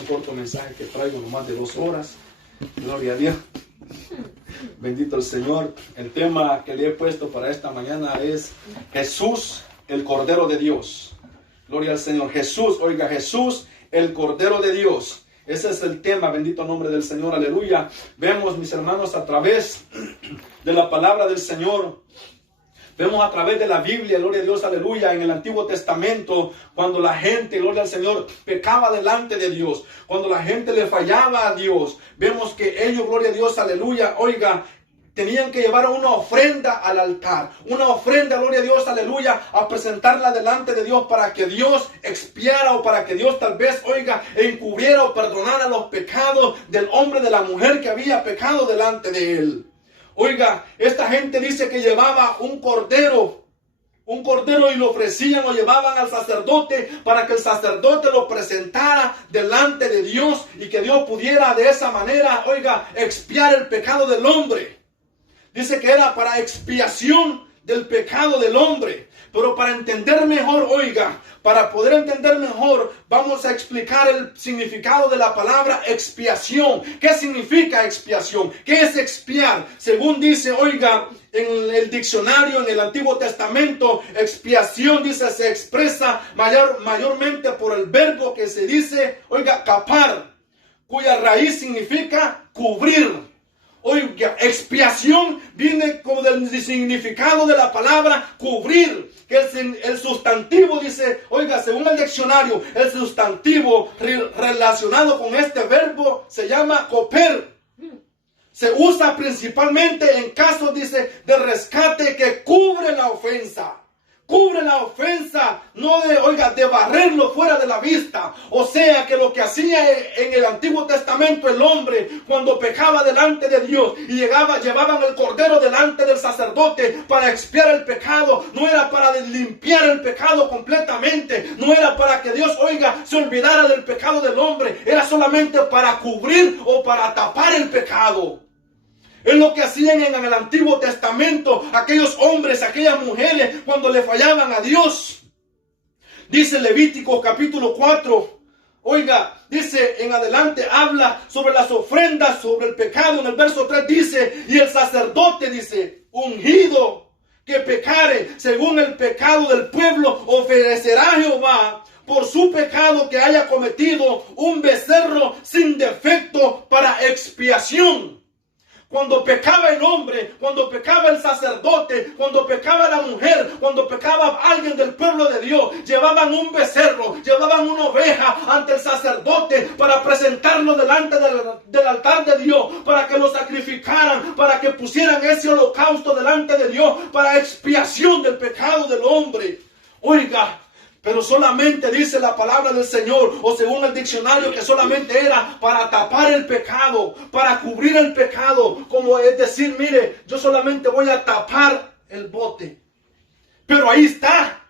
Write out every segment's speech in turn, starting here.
un corto mensaje que traigo no más de 2 horas. Gloria a Dios. Bendito el Señor. El tema que le he puesto para esta mañana es Jesús, el Cordero de Dios. Gloria al Señor. Jesús, oiga, Jesús, el Cordero de Dios. Ese es el tema, bendito nombre del Señor, aleluya. Vemos, mis hermanos, a través de la palabra del Señor. Vemos a través de la Biblia, gloria a Dios, aleluya, en el Antiguo Testamento, cuando la gente, gloria al Señor, pecaba delante de Dios, cuando la gente le fallaba a Dios, vemos que ellos, gloria a Dios, aleluya, oiga, tenían que llevar una ofrenda al altar, una ofrenda, gloria a Dios, aleluya, a presentarla delante de Dios para que Dios expiara o para que Dios tal vez, oiga, encubriera o perdonara los pecados del hombre, de la mujer que había pecado delante de él. Oiga, esta gente dice que llevaba un cordero y lo ofrecían, lo llevaban al sacerdote para que el sacerdote lo presentara delante de Dios y que Dios pudiera de esa manera, oiga, expiar el pecado del hombre. Dice que era para expiación del pecado del hombre. Pero para entender mejor, oiga, para poder entender mejor, vamos a explicar el significado de la palabra expiación. ¿Qué significa expiación? ¿Qué es expiar? Según dice, oiga, en el diccionario, en el Antiguo Testamento, expiación, dice, se expresa mayormente por el verbo que se dice, oiga, capar, cuya raíz significa cubrir. Oiga, expiación viene como del significado de la palabra cubrir, que el sustantivo dice, oiga, según el diccionario, el sustantivo relacionado con este verbo se llama coper. Se usa principalmente en casos, dice, de rescate que cubre la ofensa. Cubre la ofensa, no de, oiga, de barrerlo fuera de la vista. O sea que lo que hacía en el Antiguo Testamento el hombre cuando pecaba delante de Dios y llevaban el cordero delante del sacerdote para expiar el pecado, no era para limpiar el pecado completamente, no era para que Dios, oiga, se olvidara del pecado del hombre, era solamente para cubrir o para tapar el pecado. Es lo que hacían en el Antiguo Testamento aquellos hombres, aquellas mujeres cuando le fallaban a Dios. Dice Levítico capítulo 4. Oiga, dice en adelante, habla sobre las ofrendas, sobre el pecado. En el verso 3 dice, y el sacerdote dice, ungido que pecare según el pecado del pueblo, ofrecerá a Jehová por su pecado que haya cometido un becerro sin defecto para expiación. Cuando pecaba el hombre, cuando pecaba el sacerdote, cuando pecaba la mujer, cuando pecaba alguien del pueblo de Dios, llevaban un becerro, llevaban una oveja ante el sacerdote para presentarlo delante del altar de Dios, para que lo sacrificaran, para que pusieran ese holocausto delante de Dios, para expiación del pecado del hombre. Oiga, pero solamente dice la palabra del Señor, o según el diccionario, que solamente era para tapar el pecado, para cubrir el pecado. Como es decir, mire, yo solamente voy a tapar el bote. Pero ahí está.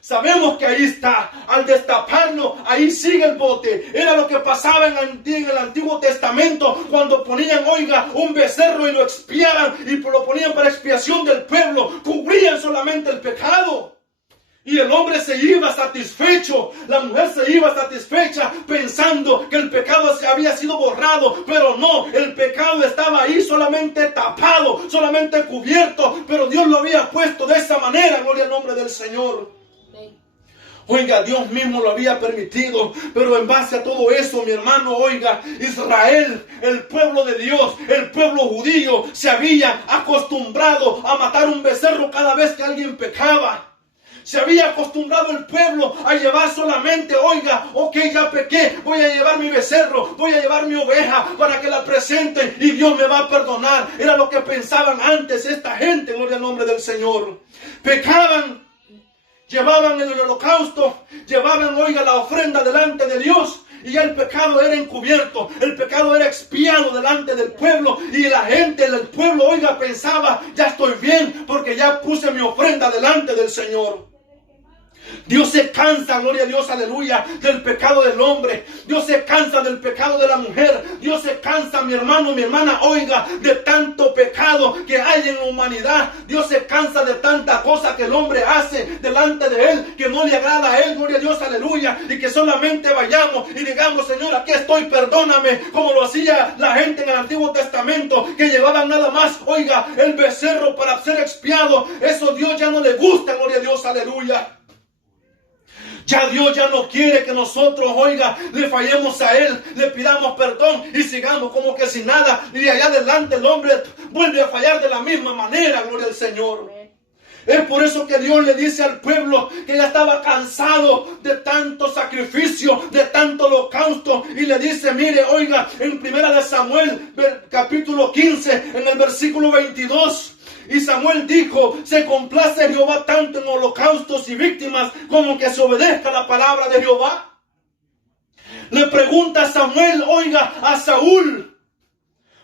Sabemos que ahí está. Al destaparlo, ahí sigue el bote. Era lo que pasaba en el Antiguo Testamento cuando ponían, oiga, un becerro y lo expiaban y lo ponían para expiación del pueblo. Cubrían solamente el pecado. Y el hombre se iba satisfecho, la mujer se iba satisfecha pensando que el pecado se había sido borrado, pero no, el pecado estaba ahí solamente tapado, solamente cubierto, pero Dios lo había puesto de esa manera, gloria al nombre del Señor. Oiga, Dios mismo lo había permitido, pero en base a todo eso, mi hermano, oiga, Israel, el pueblo de Dios, el pueblo judío, se había acostumbrado a matar un becerro cada vez que alguien pecaba. Se había acostumbrado el pueblo a llevar solamente, oiga, ok, ya pequé, voy a llevar mi becerro, voy a llevar mi oveja para que la presenten y Dios me va a perdonar. Era lo que pensaban antes esta gente, gloria al nombre del Señor. Pecaban, llevaban el holocausto, llevaban, oiga, la ofrenda delante de Dios. Y ya el pecado era encubierto, el pecado era expiado delante del pueblo. Y la gente del pueblo, oiga, pensaba, ya estoy bien porque ya puse mi ofrenda delante del Señor. Dios se cansa, gloria a Dios, aleluya, del pecado del hombre. Dios se cansa del pecado de la mujer. Dios se cansa, mi hermano, mi hermana, oiga, de tanto pecado que hay en la humanidad. Dios se cansa de tanta cosa que el hombre hace delante de Él, que no le agrada a Él, gloria a Dios, aleluya. Y que solamente vayamos y digamos, Señor, aquí estoy, perdóname, como lo hacía la gente en el Antiguo Testamento, que llevaban nada más, oiga, el becerro para ser expiado. Eso Dios ya no le gusta, gloria a Dios, aleluya. Ya Dios ya no quiere que nosotros, oiga, le fallemos a Él, le pidamos perdón y sigamos como que sin nada. Y de allá adelante el hombre vuelve a fallar de la misma manera, gloria al Señor. Es por eso que Dios le dice al pueblo que ya estaba cansado de tanto sacrificio, de tanto holocausto. Y le dice, mire, oiga, en 1 Samuel, capítulo 15, en el versículo 22. Y Samuel dijo, se complace Jehová tanto en holocaustos y víctimas como que se obedezca la palabra de Jehová. Le pregunta Samuel, oiga, a Saúl,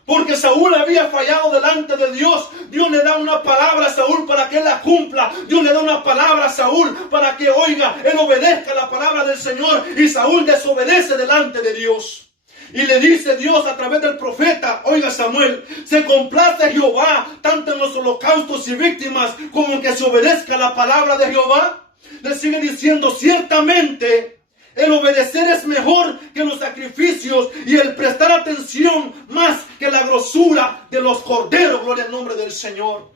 porque Saúl había fallado delante de Dios. Dios le da una palabra a Saúl para que él la cumpla. Dios le da una palabra a Saúl para que, oiga, él obedezca la palabra del Señor. Y Saúl desobedece delante de Dios. Y le dice Dios a través del profeta, oiga Samuel, se complace Jehová tanto en los holocaustos y víctimas como en que se obedezca la palabra de Jehová. Le sigue diciendo, ciertamente el obedecer es mejor que los sacrificios y el prestar atención más que la grosura de los corderos. Gloria al nombre del Señor.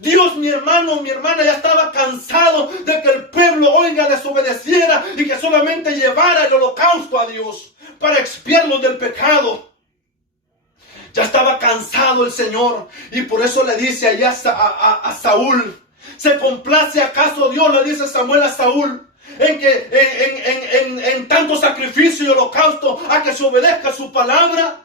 Dios, mi hermano, mi hermana, ya estaba cansado de que el pueblo, oiga, desobedeciera y que solamente llevara el holocausto a Dios para expiarlos del pecado. Ya estaba cansado el Señor y por eso le dice allá a Saúl, ¿se complace acaso Dios? Le dice Samuel a Saúl, en que en tanto sacrificio y holocausto a que se obedezca su palabra.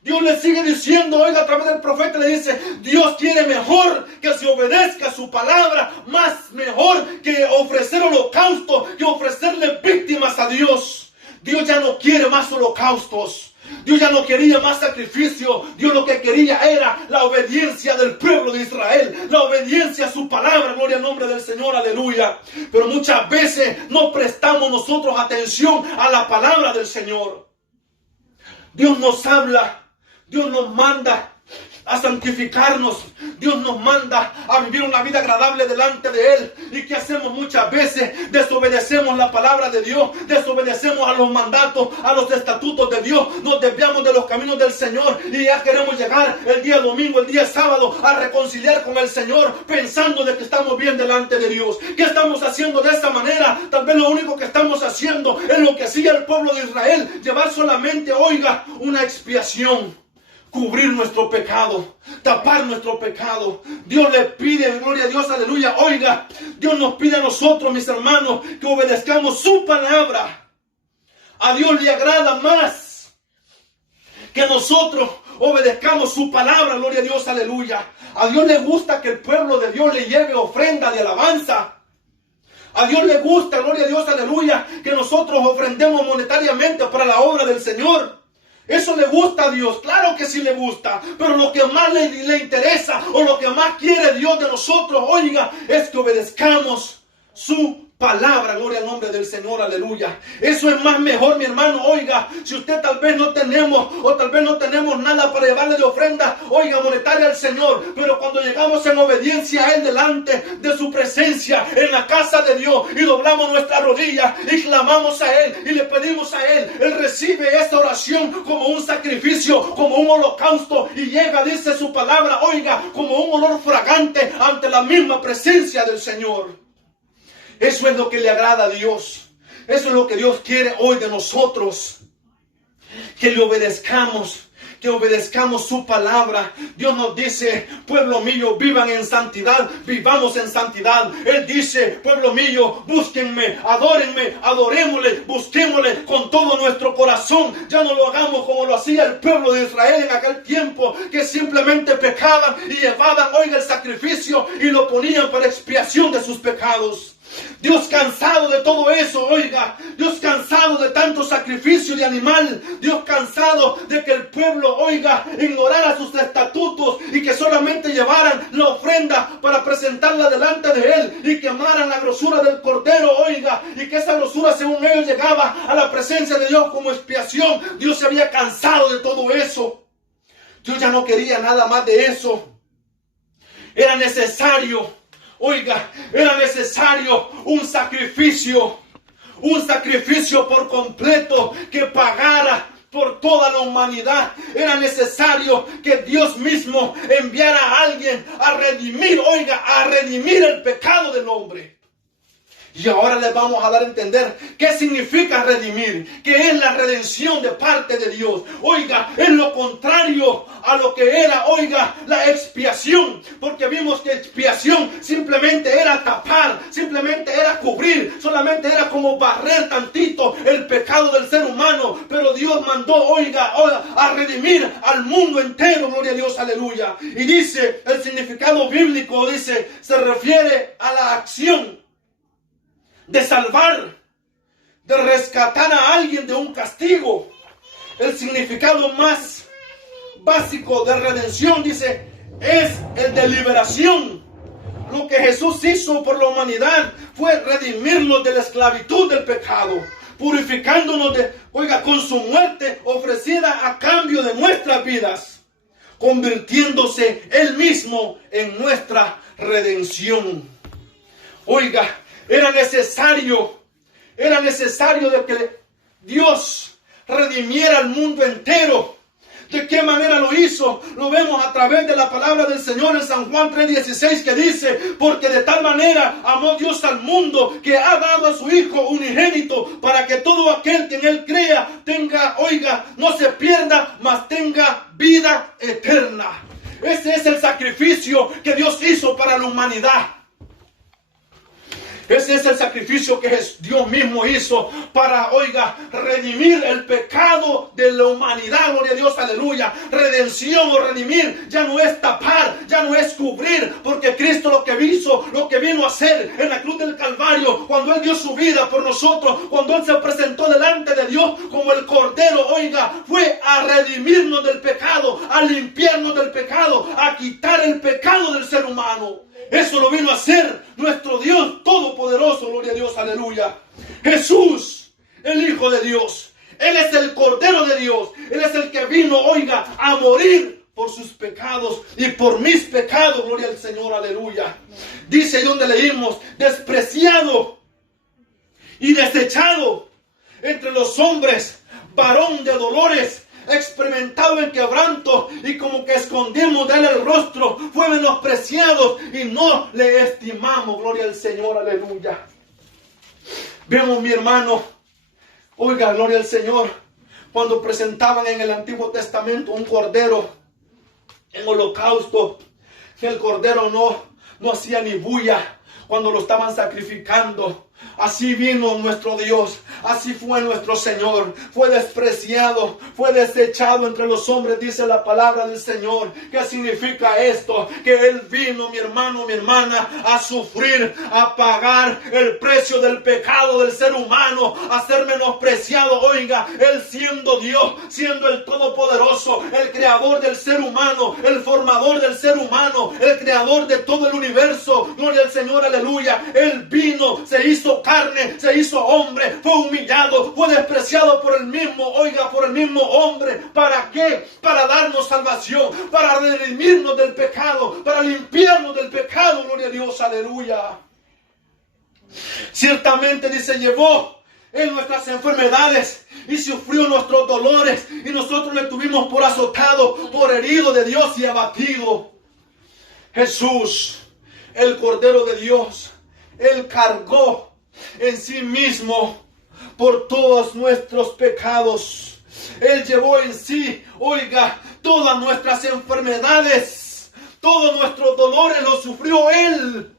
Dios le sigue diciendo, oiga, a través del profeta le dice, Dios quiere mejor que se obedezca su palabra, más mejor que ofrecer holocausto, que ofrecerle víctimas a Dios. Dios ya no quiere más holocaustos. Dios ya no quería más sacrificio. Dios lo que quería era la obediencia del pueblo de Israel, la obediencia a su palabra. Gloria al nombre del Señor, aleluya. Pero muchas veces no prestamos nosotros atención a la palabra del Señor. Dios nos habla, Dios nos manda a santificarnos. Dios nos manda a vivir una vida agradable delante de Él. ¿Y qué hacemos muchas veces? Desobedecemos la palabra de Dios, desobedecemos a los mandatos, a los estatutos de Dios, nos desviamos de los caminos del Señor y ya queremos llegar el día domingo, el día sábado a reconciliar con el Señor pensando de que estamos bien delante de Dios. ¿Qué estamos haciendo de esta manera? Tal vez lo único que estamos haciendo es lo que hacía el pueblo de Israel, llevar solamente, oiga, una expiación. Cubrir nuestro pecado, tapar nuestro pecado. Dios le pide, gloria a Dios, aleluya. Oiga, Dios nos pide a nosotros, mis hermanos, que obedezcamos su palabra. A Dios le agrada más que nosotros obedezcamos su palabra, gloria a Dios, aleluya. A Dios le gusta que el pueblo de Dios le lleve ofrenda de alabanza. A Dios le gusta, gloria a Dios, aleluya, que nosotros ofrendemos monetariamente para la obra del Señor. ¿Eso le gusta a Dios? Claro que sí le gusta. Pero lo que más le interesa o lo que más quiere Dios de nosotros, oiga, es que obedezcamos su palabra. Gloria al nombre del Señor, aleluya. Eso es más mejor, mi hermano. Oiga, si usted tal vez no tenemos o tal vez no tenemos nada para llevarle de ofrenda, oiga, monetaria al Señor, pero cuando llegamos en obediencia a Él delante de su presencia en la casa de Dios y doblamos nuestras rodillas y clamamos a Él y le pedimos a Él, Él recibe esta oración como un sacrificio, como un holocausto y llega, dice su palabra, oiga, como un olor fragante ante la misma presencia del Señor. Eso es lo que le agrada a Dios. Eso es lo que Dios quiere hoy de nosotros. Que le obedezcamos. Que obedezcamos su palabra. Dios nos dice, pueblo mío, vivan en santidad, vivamos en santidad. Él dice, pueblo mío, búsquenme, adórenme, adorémosle, busquémosle con todo nuestro corazón. Ya no lo hagamos como lo hacía el pueblo de Israel en aquel tiempo, que simplemente pecaban y llevaban, oiga, el sacrificio y lo ponían para expiación de sus pecados. Dios cansado de todo eso, oiga, Dios cansado de tanto sacrificio de animal, Dios cansado de que el pueblo, oiga, ignorara sus estatutos y que solamente llevaran la ofrenda para presentarla delante de Él y quemaran la grosura del cordero, oiga, y que esa grosura según ellos llegaba a la presencia de Dios como expiación. Dios se había cansado de todo eso. Dios ya no quería nada más de eso. Era necesario, oiga, era necesario un sacrificio por completo que pagara por toda la humanidad. Era necesario que Dios mismo enviara a alguien a redimir, oiga, a redimir el pecado del hombre. Y ahora les vamos a dar a entender qué significa redimir, qué es la redención de parte de Dios. Oiga, es lo contrario a lo que era, oiga, la expiación. Porque vimos que expiación simplemente era tapar, simplemente era cubrir, solamente era como barrer tantito el pecado del ser humano. Pero Dios mandó, oiga, a redimir al mundo entero, gloria a Dios, aleluya. Y dice, el significado bíblico, dice, se refiere a la acción de salvar, de rescatar a alguien de un castigo. El significado más básico de redención, dice, es el de liberación. Lo que Jesús hizo por la humanidad fue redimirnos de la esclavitud del pecado, purificándonos con su muerte ofrecida a cambio de nuestras vidas, convirtiéndose Él mismo en nuestra redención. Oiga, era necesario de que Dios redimiera al mundo entero. ¿De qué manera lo hizo? Lo vemos a través de la palabra del Señor en San Juan 3:16, que dice, porque de tal manera amó Dios al mundo que ha dado a su Hijo unigénito para que todo aquel que en Él crea tenga, oiga, no se pierda, mas tenga vida eterna. Ese es el sacrificio que Dios hizo para la humanidad. Ese es el sacrificio que Dios mismo hizo para, oiga, redimir el pecado de la humanidad, gloria a Dios, aleluya. Redención o redimir ya no es tapar, ya no es cubrir, porque Cristo lo que vino a hacer en la cruz del Calvario, cuando Él dio su vida por nosotros, cuando Él se presentó delante de Dios como el Cordero, oiga, fue a redimirnos del pecado, a limpiarnos del pecado, a quitar el pecado del ser humano. Eso lo vino a hacer nuestro Dios Todopoderoso, gloria a Dios, aleluya. Jesús, el Hijo de Dios. Él es el Cordero de Dios. Él es el que vino, oiga, a morir por sus pecados y por mis pecados, gloria al Señor, aleluya. Dice ahí donde leímos, despreciado y desechado entre los hombres, varón de dolores, experimentado en quebranto, y como que escondimos de Él el rostro, fue menospreciado y no le estimamos, gloria al Señor, aleluya. Vemos, mi hermano, oiga, gloria al Señor, cuando presentaban en el Antiguo Testamento un cordero en holocausto, que el cordero no hacía ni bulla cuando lo estaban sacrificando. Así vino nuestro Dios, así fue nuestro Señor, fue despreciado, fue desechado entre los hombres, dice la palabra del Señor. ¿Qué significa esto? Que Él vino, mi hermano, mi hermana, a sufrir, a pagar el precio del pecado del ser humano, a ser menospreciado, oiga, Él siendo Dios, siendo el Todopoderoso, el creador del ser humano, el formador del ser humano, el creador de todo el universo, gloria al Señor, aleluya. Él vino, se hizo carne, se hizo hombre, fue humillado, fue despreciado por el mismo, oiga, por el mismo hombre. ¿Para qué? Para darnos salvación, para redimirnos del pecado, para limpiarnos del pecado, gloria a Dios, aleluya. Ciertamente, dice, llevó en nuestras enfermedades y sufrió nuestros dolores, y nosotros le tuvimos por azotado, por herido de Dios y abatido. Jesús, el Cordero de Dios, Él cargó en sí mismo por todos nuestros pecados. Él llevó en sí, oiga, todas nuestras enfermedades, todos nuestros dolores los sufrió Él.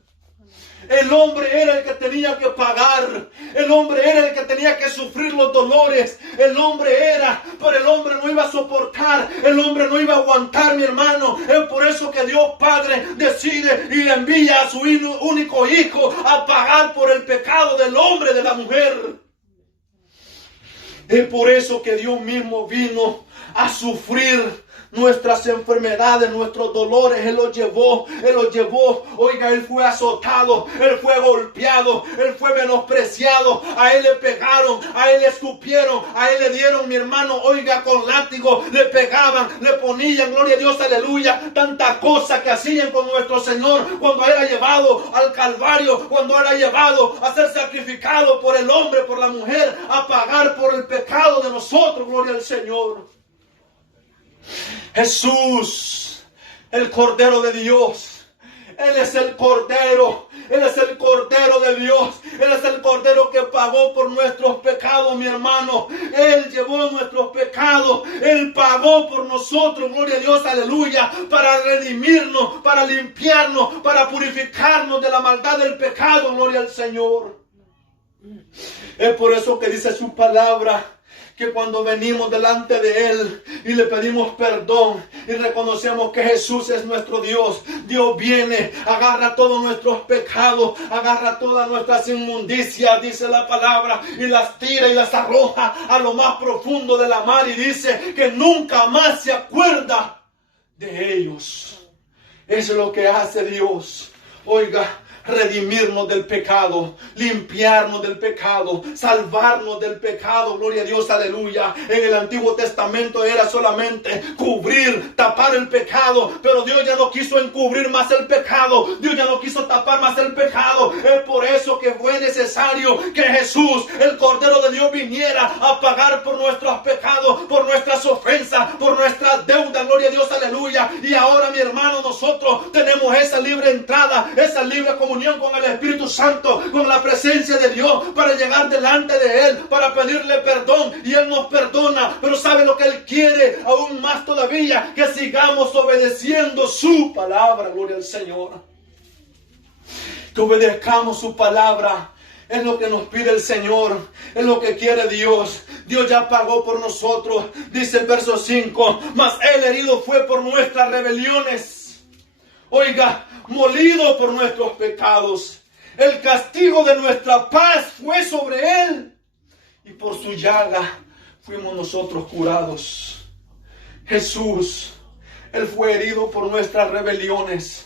El hombre era el que tenía que pagar. El hombre era el que tenía que sufrir los dolores. El hombre era, pero el hombre no iba a soportar aguantar. El hombre no iba a aguantar, mi hermano. Es por eso que Dios Padre decide y envía a su único hijo a pagar por el pecado del hombre y de la mujer. Es por eso que Dios mismo vino a sufrir nuestras enfermedades, nuestros dolores. Él los llevó. Oiga, Él fue azotado, Él fue golpeado, Él fue menospreciado. A Él le pegaron, a Él le escupieron, a Él le dieron, mi hermano, oiga, con látigo, le pegaban, le ponían, gloria a Dios, aleluya, tantas cosas que hacían con nuestro Señor cuando era llevado al Calvario, cuando era llevado a ser sacrificado por el hombre, por la mujer, a pagar por el pecado de nosotros, gloria al Señor. Jesús, el Cordero de Dios. Él es el Cordero. Él es el Cordero de Dios. Él es el Cordero que pagó por nuestros pecados, mi hermano. Él llevó nuestros pecados. Él pagó por nosotros, gloria a Dios, aleluya, para redimirnos, para limpiarnos, para purificarnos de la maldad del pecado, gloria al Señor. Es por eso que dice su palabra, que cuando venimos delante de Él y le pedimos perdón y reconocemos que Jesús es nuestro Dios, Dios viene, agarra todos nuestros pecados, agarra todas nuestras inmundicias, dice la palabra, y las tira y las arroja a lo más profundo de la mar, y dice que nunca más se acuerda de ellos. Eso es lo que hace Dios. Oiga, redimirnos del pecado, limpiarnos del pecado, salvarnos del pecado, gloria a Dios, aleluya. En el Antiguo Testamento era solamente cubrir, tapar el pecado, pero Dios ya no quiso encubrir más el pecado, Dios ya no quiso tapar más el pecado. Es por eso que fue necesario que Jesús, el Cordero de Dios, viniera a pagar por nuestros pecados, por nuestras ofensas, por nuestras deudas, gloria a Dios, aleluya. Y ahora, mi hermano, nosotros tenemos esa libre entrada, esa libre comunión con el Espíritu Santo, con la presencia de Dios, para llegar delante de Él, para pedirle perdón, y Él nos perdona. Pero ¿sabe lo que Él quiere? Aún más todavía, que sigamos obedeciendo su palabra, gloria al Señor. Que obedezcamos su palabra. Es lo que nos pide el Señor, es lo que quiere Dios. Dios ya pagó por nosotros. Dice el verso 5, mas Él herido fue por nuestras rebeliones. Oiga, molido por nuestros pecados. El castigo de nuestra paz fue sobre Él, y por su llaga fuimos nosotros curados. Jesús, Él fue herido por nuestras rebeliones.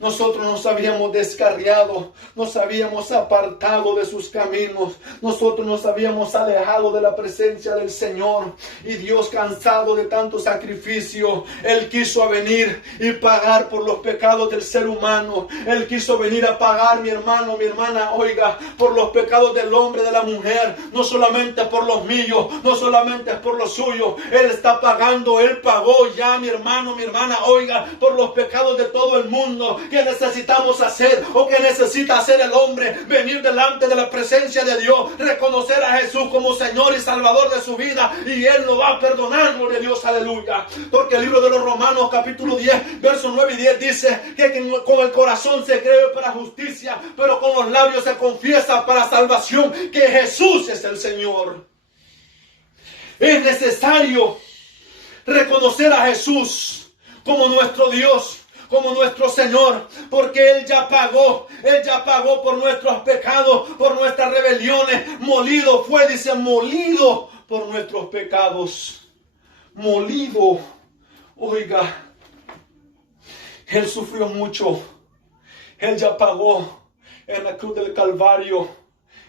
Nosotros nos habíamos descarriado, nos habíamos apartado de sus caminos, nosotros nos habíamos alejado de la presencia del Señor, y Dios, cansado de tanto sacrificio, Él quiso venir y pagar por los pecados del ser humano. Él quiso venir a pagar, mi hermano, mi hermana, oiga, por los pecados del hombre, de la mujer, no solamente por los míos, no solamente por los suyos. Él está pagando, Él pagó ya, mi hermano, mi hermana, oiga, por los pecados de todo el mundo. ¿Qué necesitamos hacer o qué necesita hacer el hombre? Venir delante de la presencia de Dios, reconocer a Jesús como Señor y Salvador de su vida, y Él lo va a perdonar, gloria a Dios, aleluya. Porque el libro de los Romanos, capítulo 10, versos 9 y 10 dice que con el corazón se cree para justicia, pero con los labios se confiesa para salvación, que Jesús es el Señor. Es necesario reconocer a Jesús como nuestro Dios, como nuestro Señor, porque Él ya pagó por nuestros pecados, por nuestras rebeliones. Molido fue, dice, molido por nuestros pecados. Molido. Oiga, Él sufrió mucho. Él ya pagó en la cruz del Calvario.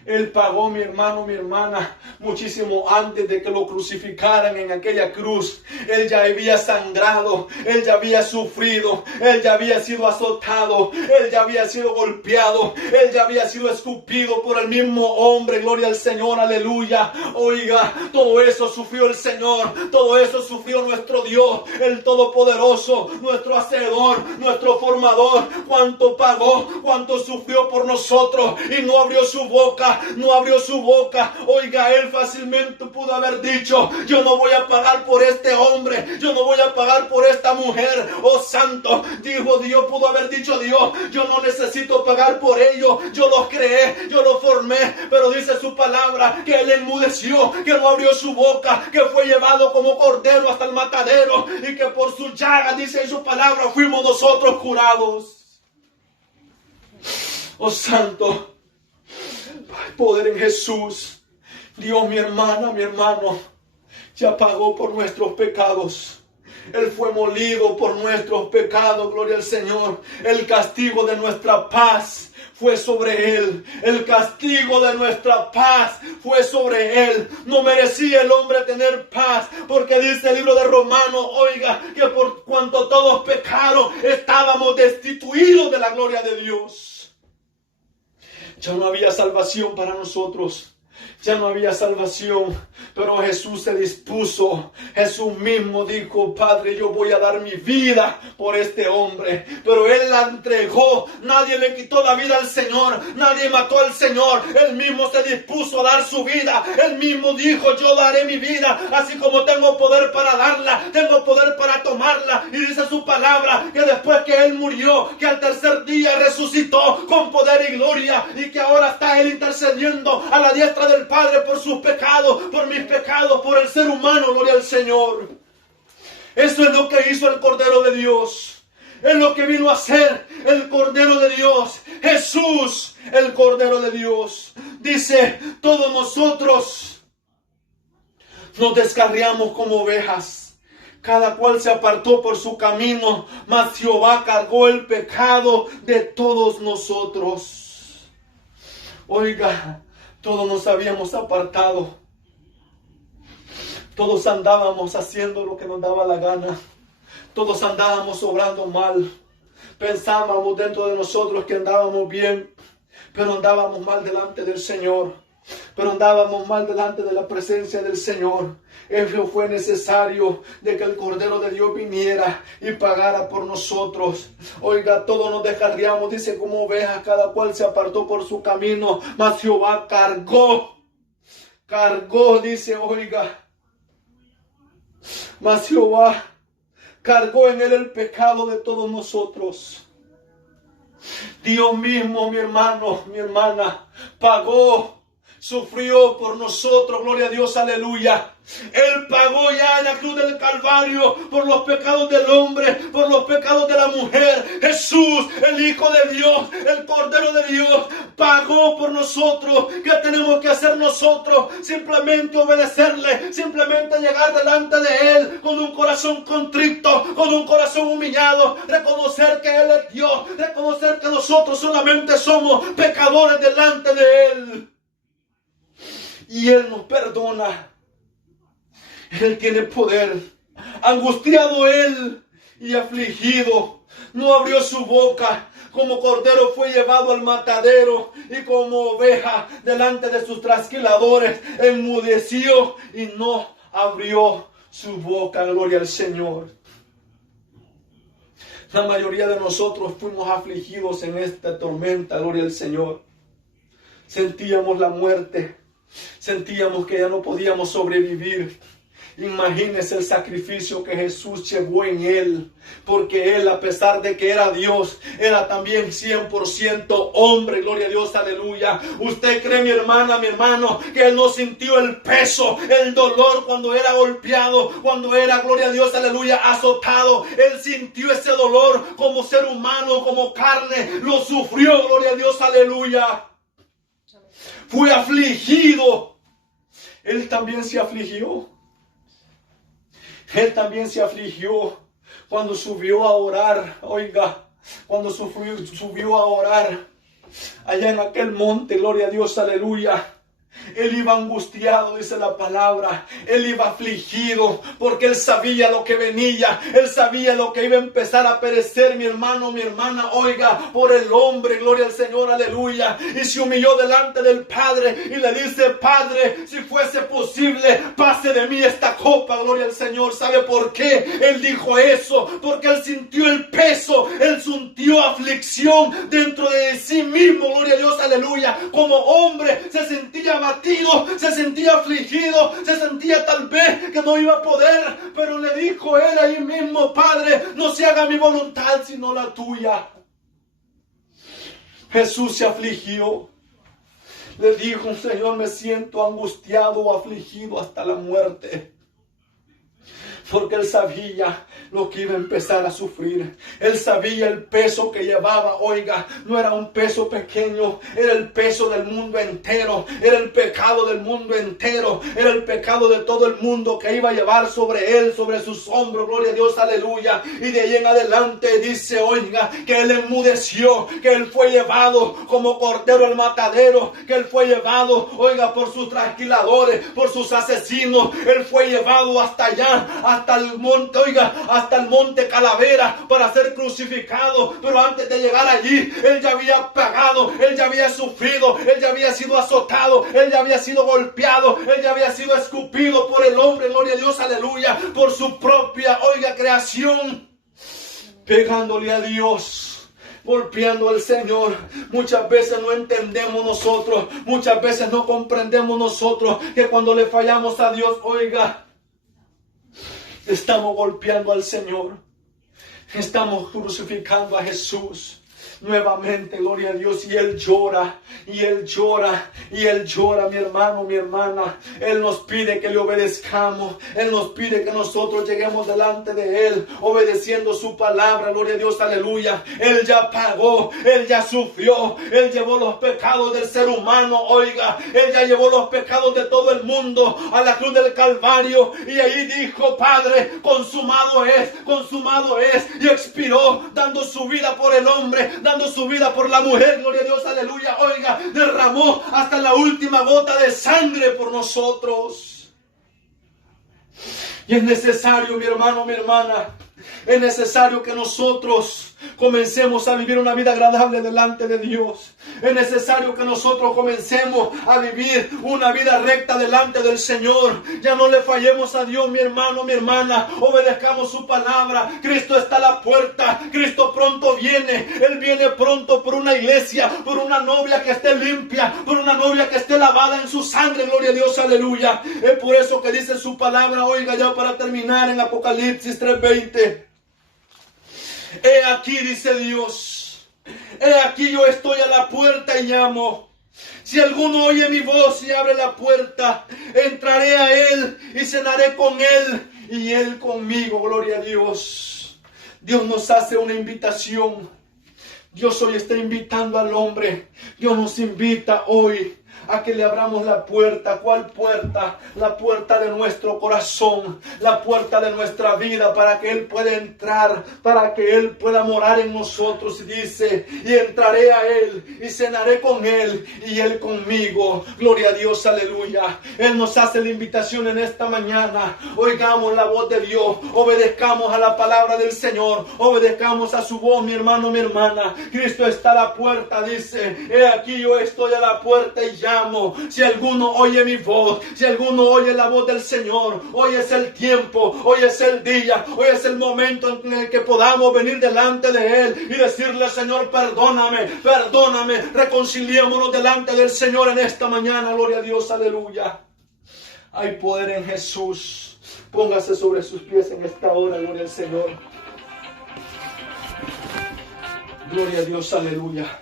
Él pagó, mi hermano, mi hermana, muchísimo antes de que lo crucificaran en aquella cruz. Él ya había sangrado, Él ya había sufrido, Él ya había sido azotado, Él ya había sido golpeado, Él ya había sido escupido por el mismo hombre, gloria al Señor, aleluya. Oiga, todo eso sufrió el Señor, todo eso sufrió nuestro Dios, el Todopoderoso, nuestro Hacedor, nuestro Formador. Cuánto pagó, cuánto sufrió por nosotros, y no abrió su boca. No abrió su boca. Oiga, Él fácilmente pudo haber dicho: yo no voy a pagar por este hombre, yo no voy a pagar por esta la mujer. Oh santo, dijo Dios, pudo haber dicho Dios, yo no necesito pagar por ello, yo los creé, yo los formé, pero dice su palabra que él enmudeció, que no abrió su boca, que fue llevado como cordero hasta el matadero y que por su llaga, dice en su palabra, fuimos nosotros curados. Oh santo, hay poder en Jesús. Dios, mi hermana, mi hermano, ya pagó por nuestros pecados. Él fue molido por nuestros pecados, gloria al Señor. El castigo de nuestra paz fue sobre Él. El castigo de nuestra paz fue sobre Él. No merecía el hombre tener paz, porque dice el libro de Romanos, oiga, que por cuanto todos pecaron, estábamos destituidos de la gloria de Dios. Ya no había salvación para nosotros. Ya no había salvación, pero Jesús se dispuso. Jesús mismo dijo, Padre, yo voy a dar mi vida por este hombre. Pero Él la entregó. Nadie le quitó la vida al Señor. Nadie mató al Señor. Él mismo se dispuso a dar su vida. Él mismo dijo, yo daré mi vida. Así como tengo poder para darla, tengo poder para tomarla. Y dice su palabra que después que Él murió, que al tercer día resucitó con poder y gloria. Y que ahora está Él intercediendo a la diestra del Padre por sus pecados, por mis pecados, por el ser humano, gloria al Señor. Eso es lo que hizo el Cordero de Dios. Es lo que vino a hacer el Cordero de Dios. Jesús, el Cordero de Dios. Dice, todos nosotros nos descarriamos como ovejas. Cada cual se apartó por su camino, mas Jehová cargó el pecado de todos nosotros. Oiga, todos nos habíamos apartado. Todos andábamos haciendo lo que nos daba la gana. Todos andábamos obrando mal. Pensábamos dentro de nosotros que andábamos bien, pero andábamos mal delante del Señor. Pero andábamos mal delante de la presencia del Señor. Eso fue necesario de que el Cordero de Dios viniera y pagara por nosotros. Oiga, todos nos descarriamos, dice, como ovejas, cada cual se apartó por su camino, mas Jehová cargó, dice, oiga, mas Jehová cargó en él el pecado de todos nosotros. Dios mismo, mi hermano, mi hermana, pagó, sufrió por nosotros, gloria a Dios, aleluya. Él pagó ya en la cruz del Calvario por los pecados del hombre, por los pecados de la mujer. Jesús, el Hijo de Dios, el Cordero de Dios, pagó por nosotros. ¿Qué tenemos que hacer nosotros? Simplemente obedecerle, simplemente llegar delante de Él con un corazón contrito, con un corazón humillado, reconocer que Él es Dios, reconocer que nosotros solamente somos pecadores delante de Él. Y Él nos perdona. Él tiene poder. Angustiado Él y afligido, no abrió su boca. Como cordero fue llevado al matadero y como oveja delante de sus trasquiladores enmudeció y no abrió su boca. Gloria al Señor. La mayoría de nosotros fuimos afligidos en esta tormenta. Gloria al Señor. Sentíamos la muerte. Sentíamos que ya no podíamos sobrevivir. Imagínese el sacrificio que Jesús llevó en Él, porque Él, a pesar de que era Dios, era también 100% hombre, gloria a Dios, aleluya. ¿Usted cree, mi hermana, mi hermano, que Él no sintió el peso, el dolor cuando era golpeado, cuando era, gloria a Dios, aleluya, azotado? Él sintió ese dolor como ser humano, como carne, lo sufrió, gloria a Dios, aleluya. Fue afligido. Él también se afligió. Él también se afligió cuando subió a orar. Oiga, cuando subió a orar allá en aquel monte, gloria a Dios, aleluya. Él iba angustiado, dice la palabra. Él iba afligido porque él sabía lo que venía. Él sabía lo que iba a empezar a perecer, mi hermano, mi hermana. Oiga, por el hombre, gloria al Señor, aleluya. Y se humilló delante del Padre y le dice: Padre, si fuese posible, pase de mí esta copa, gloria al Señor. ¿Sabe por qué él dijo eso? Porque él sintió el peso, él sintió aflicción dentro de sí mismo, gloria a Dios, aleluya. Como hombre se sentía vacío abatido, se sentía afligido, se sentía tal vez que no iba a poder, pero le dijo él ahí mismo: Padre, no se haga mi voluntad sino la tuya. Jesús se afligió. Le dijo: Señor, me siento angustiado, afligido hasta la muerte. Porque él sabía lo que iba a empezar a sufrir. Él sabía el peso que llevaba. Oiga, no era un peso pequeño, era el peso del mundo entero. Era el pecado del mundo entero. Era el pecado de todo el mundo que iba a llevar sobre él, sobre sus hombros. Gloria a Dios, aleluya. Y de ahí en adelante dice, oiga, que él enmudeció, que él fue llevado como cordero al matadero, que él fue llevado, oiga, por sus trasquiladores, por sus asesinos. Él fue llevado hasta allá, hasta el monte, oiga, hasta el monte Calavera para ser crucificado. Pero antes de llegar allí, él ya había pagado, él ya había sufrido, él ya había sido azotado, él ya había sido golpeado, él ya había sido escupido por el hombre, gloria a Dios, aleluya, por su propia, oiga, creación, pegándole a Dios, golpeando al Señor. Muchas veces no entendemos nosotros, muchas veces no comprendemos nosotros que cuando le fallamos a Dios, oiga, estamos golpeando al Señor. Estamos crucificando a Jesús nuevamente, gloria a Dios. Y Él llora, y Él llora, y Él llora, mi hermano, mi hermana. Él nos pide que le obedezcamos. Él nos pide que nosotros lleguemos delante de Él, obedeciendo su palabra, gloria a Dios, aleluya. Él ya pagó, Él ya sufrió, Él llevó los pecados del ser humano, oiga. Él ya llevó los pecados de todo el mundo a la cruz del Calvario. Y ahí dijo: Padre, consumado es, y expiró, dando su vida por el hombre, dando su vida por la mujer, gloria a Dios, aleluya, oiga, derramó hasta la última gota de sangre por nosotros. Y es necesario, mi hermano, mi hermana, es necesario que nosotros comencemos a vivir una vida agradable delante de Dios. Es necesario que nosotros comencemos a vivir una vida recta delante del Señor. Ya no le fallemos a Dios, mi hermano, mi hermana. Obedezcamos su palabra. Cristo está a la puerta. Cristo pronto viene. Él viene pronto por una iglesia, por una novia que esté limpia, por una novia que esté lavada en su sangre. Gloria a Dios, aleluya. Es por eso que dice su palabra, oiga, ya para terminar, en Apocalipsis 3:20. He aquí, dice Dios, he aquí yo estoy a la puerta y llamo. Si alguno oye mi voz y abre la puerta, entraré a él y cenaré con él y él conmigo. Gloria a Dios. Dios nos hace una invitación. Dios hoy está invitando al hombre. Dios nos invita hoy a que le abramos la puerta. ¿Cuál puerta? La puerta de nuestro corazón, la puerta de nuestra vida, para que Él pueda entrar, para que Él pueda morar en nosotros. Y dice: y entraré a Él y cenaré con Él y Él conmigo. Gloria a Dios, aleluya. Él nos hace la invitación en esta mañana. Oigamos la voz de Dios, obedezcamos a la palabra del Señor, obedezcamos a su voz, mi hermano, mi hermana. Cristo está a la puerta, dice: he aquí yo estoy a la puerta y llamo. Si alguno oye mi voz, si alguno oye la voz del Señor, hoy es el tiempo, hoy es el día, hoy es el momento en el que podamos venir delante de Él y decirle: Señor, perdóname, perdóname. Reconciliémonos delante del Señor en esta mañana. Gloria a Dios, aleluya. Hay poder en Jesús. Póngase sobre sus pies en esta hora, gloria al Señor. Gloria a Dios, aleluya.